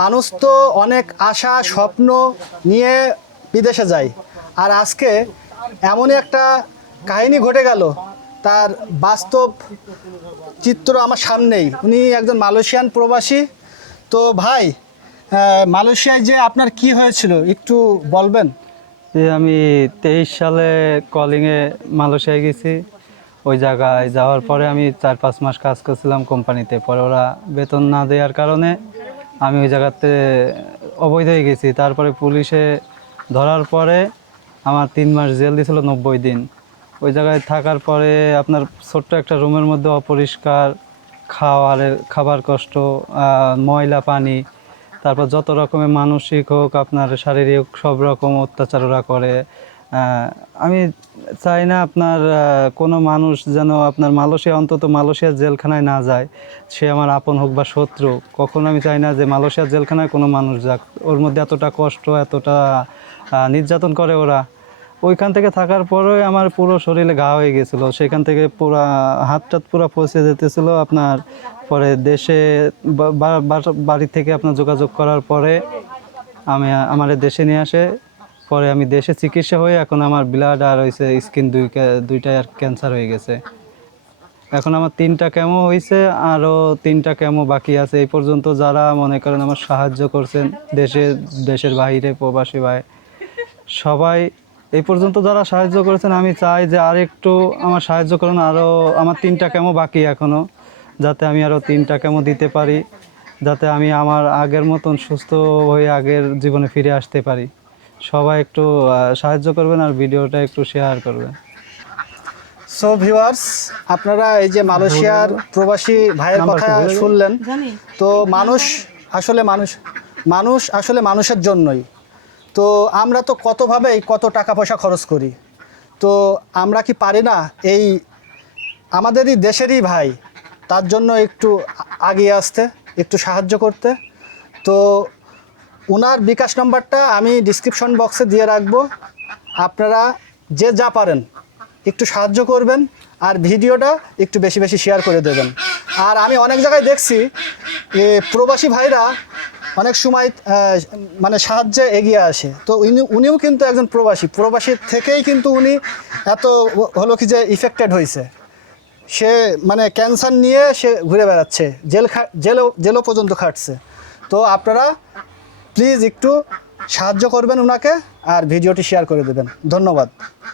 মানুষ তো অনেক আশা স্বপ্ন নিয়ে বিদেশে যায়, আর আজকে এমনই একটা কাহিনী ঘটে গেল, তার বাস্তব চিত্র আমার সামনেই। উনি একজন মালয়েশিয়ান প্রবাসী। তো ভাই, মালয়েশিয়ায় যে আপনার কি হয়েছিল একটু বলবেন? আমি 23 সালে কলিংয়ে মালয়েশিয়ায় গেছি। ওই জায়গায় যাওয়ার পরে আমি 4-5 মাস কাজ করছিলাম কোম্পানিতে। পরে ওরা বেতন না দেওয়ার কারণে আমি ওই জায়গাতে অবৈধ হয়ে গেছি। তারপরে পুলিশে ধরার পরে আমার 3 মাস জেল দিয়েছিল, 90 দিন। ওই জায়গায় থাকার পরে আপনার ছোট্ট একটা রুমের মধ্যে অপরিষ্কার, খাবার কষ্ট, ময়লা পানি, তারপর যত রকমের মানসিক হোক আপনার শারীরিক হোক সব রকম অত্যাচার ওরা করে। আমি চাই না আপনার কোনো মানুষ যেন আপনার মালয়েশিয়া, অন্তত মালয়েশিয়ার জেলখানায় না যায়। সে আমার আপন হোক বা শত্রু, কখনো আমি চাই না যে মালয়েশিয়ার জেলখানায় কোনো মানুষ যাক। ওর মধ্যে এতটা কষ্ট, এতটা নির্যাতন করে ওরা। ওইখান থেকে থাকার পরেই আমার পুরো শরীরে ঘা হয়ে গেছিলো, সেখান থেকে পুরো হাত টাত পুরো পচে যেতেছিলো আপনার। পরে দেশে বাড়ি থেকে আপনার যোগাযোগ করার পরে আমার দেশে নিয়ে আসে। পরে আমি দেশে চিকিৎসা হয়ে এখন আমার ব্লাড আর হয়েছে স্কিন দুইটাই আর ক্যান্সার হয়ে গেছে। এখন আমার 3টা কেমো হয়েছে, আরও 3টা কেমো বাকি আছে। এই পর্যন্ত যারা মনে করেন আমার সাহায্য করছেন, দেশের বাইরে প্রবাসী ভাই সবাই এই পর্যন্ত যারা সাহায্য করেছেন, আমি চাই যে আর একটু আমার সাহায্য করুন। আরও আমার 3টা কেমো বাকি এখনও, যাতে আমি আরও 3টা কেমো দিতে পারি, যাতে আমি আমার আগের মতন সুস্থ হয়ে আগের জীবনে ফিরে আসতে পারি। সবাই একটু সাহায্য করবেন আর ভিডিওটা একটু শেয়ার করবেন। সো ভিউয়ার্স, আপনারা এই যে মালয়েশিয়ার প্রবাসী ভাইয়ের কথা শুনলেন। তো মানুষ আসলে মানুষের জন্যই। তো আমরা তো কত টাকা পয়সা খরচ করি। তো আমরা কি পারি না এই আমাদেরই দেশেরই ভাই, তার জন্য একটু আগিয়ে আসতে, একটু সাহায্য করতে? তো ওনার বিকাশ নাম্বারটা আমি ডিসক্রিপশন বক্সে দিয়ে রাখবো। আপনারা যে যা পারেন একটু সাহায্য করবেন, আর ভিডিওটা একটু বেশি বেশি শেয়ার করে দেবেন। আর আমি অনেক জায়গায় দেখছি প্রবাসী ভাইরা অনেক সময় মানে সাহায্যে এগিয়ে আসে। তো উনিও কিন্তু একজন প্রবাসীর থেকেই কিন্তু উনি এত হলো কি যে ইফেক্টেড হয়েছে। সে মানে ক্যান্সার নিয়ে সে ঘুরে বেড়াচ্ছে, জেলও পর্যন্ত খাটছে। তো আপনারা প্লিজ একটু সাহায্য করবেন ওনাকে, আর ভিডিওটি শেয়ার করে দেবেন। ধন্যবাদ।